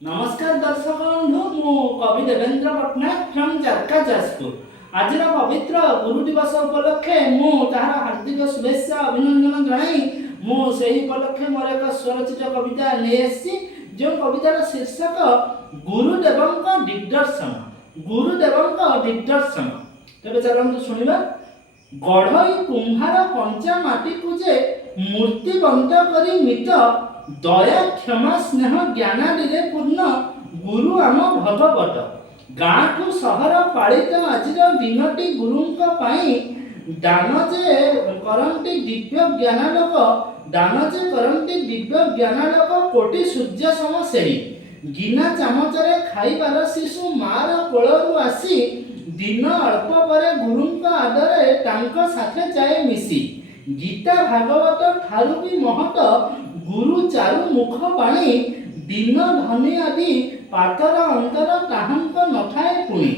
नमस्कार दर्शक बंधु मु कवि देवेंद्र पट्टनायक फ्रॉम जारका जाजपुर। आज पवित्र गुरु दिवस उपलक्षे मु तार हार्दिक शुभेच्छा अभिनंदन जनाई मु सेही उपलक्षे मोर एक स्वरचित कविता नहीं आसी जो कवितार शीर्षक गुरुदेवंक दिग्दर्शन। गुरुदेवंक दिग्दर्शन तेरे चलतु शुणा। गढ़ई कुंभार कंचा माटी को जे मूर्तिबंत करी मिट दया क्षमा स्नेह ज्ञानादिरे पूर्ण गुरु आम भगवत। गाँ ठू सहर पालित आज दिनटी गुरुंक पाई दान जे करंती दिव्य ज्ञानालोक दान जे करंती दिव्य ज्ञानालोक कोटि सूर्य सम सेही गिना चामचरे खाइबार शिशु मार कोलरू आसी दिन अल्प परे गुरुंक आदरे तांको साथे जाए मिसी गीता भागवत ठारू भी महत गुरु चारु मुख बाणी दिन धनी आदि पातर अंतर ताहांक नथाए पुणी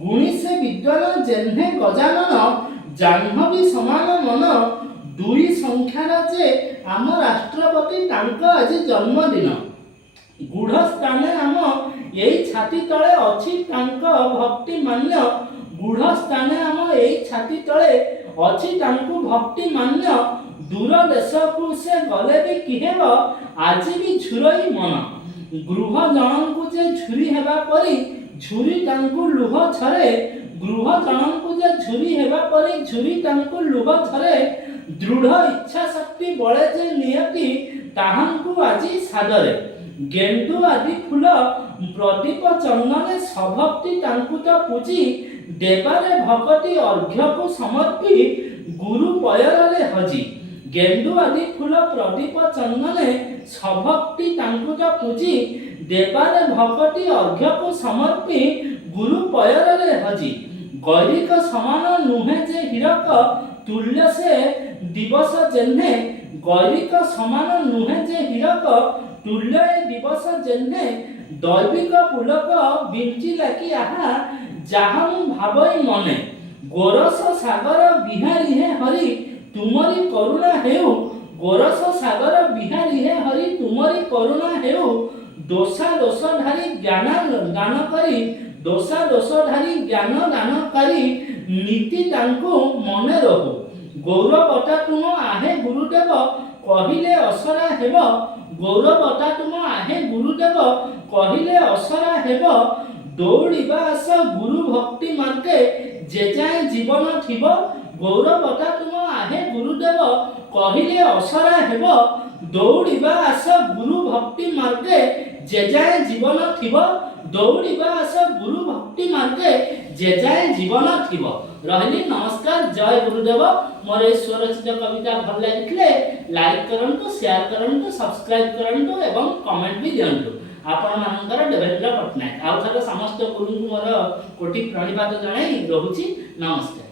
गुणी से विद्वान जेन्हे गजानन जाह्नवी समान मन दुई संख्यार जे आम राष्ट्रपति तांक आज जन्मदिन गुढ़ स्थाने आम यही छाती तले अच्छी तांक भक्ति मान्य गुढ़ स्थाने आम यही छाती तले अच्छी तांकु भक्ति मान्य दूर देश को से गले भी किहेब आज भी झुरई मन गृह जन को जे झुरी हेबा परी झुरी तांकु लुह छरे गृह जन को जे झुरी हेबा परी झुरी तांकु लुह छरे दृढ़ इच्छा शक्ति बळे जे नियति ताहांकु आजी सादरे गेंदु आदि फूल प्रदीप चंदने सभक्ति तांकु तो पूजी देवारे भक्ति अर्घ्य को समर्पी गुरु पयरे हजी गेंदु आदि फूल प्रदीप चंदने सभक्ति तांकु तो पूजी देवारे भक्ति अर्घ्य को समर्पी गुरु पयरे हजी गौरिक समान नुहे जे हीरक तुल्य से दिवस जेन्हे गौरिक समान नुहे जे हीरक तुल्य दिवस जेन्हे दैविक पुलक बिंची लाकी आहा जहा भावई मने गोरस सागर बिहारी हे हरि तुमरी करुणा हेउ गोरस सागर बिहारी हे हरि तुमरी करुणा हेउ दोषा दोषधारी ज्ञान दान करी दोषा दोषधारी ज्ञान दान करी नीति तांकु मने रहु गौरवटा तुम आहे गुरुदेव कहिले असरा हेब गौरवटा तुम आहे गुरुदेव कहिले असरा हेब दौड़िबा आस गुरु भक्ति मार्गे जे जाए जीवन थिब गौरवटा तुम आहे गुरुदेव कहिले असरा हेब दौड़िबा आस गुरु भक्ति मार्गे जे जाए जीवन थिब दौड़िबा आस गुरु भक्ति मार्गे जे जाए जीवन थिब। रहली नमस्कार जय गुरुदेव। मोर स्वरचित कविता भल लगे लाइक करंतु शेयर करंतु सब्सक्राइब करंतु एवं कमेंट भी दियंतु। आपण मानकर देवेंद्र पट्टनायक आउ थरे समस्त गुरु मोर कोटि प्रणिपात जणाई रहुची। नमस्कार।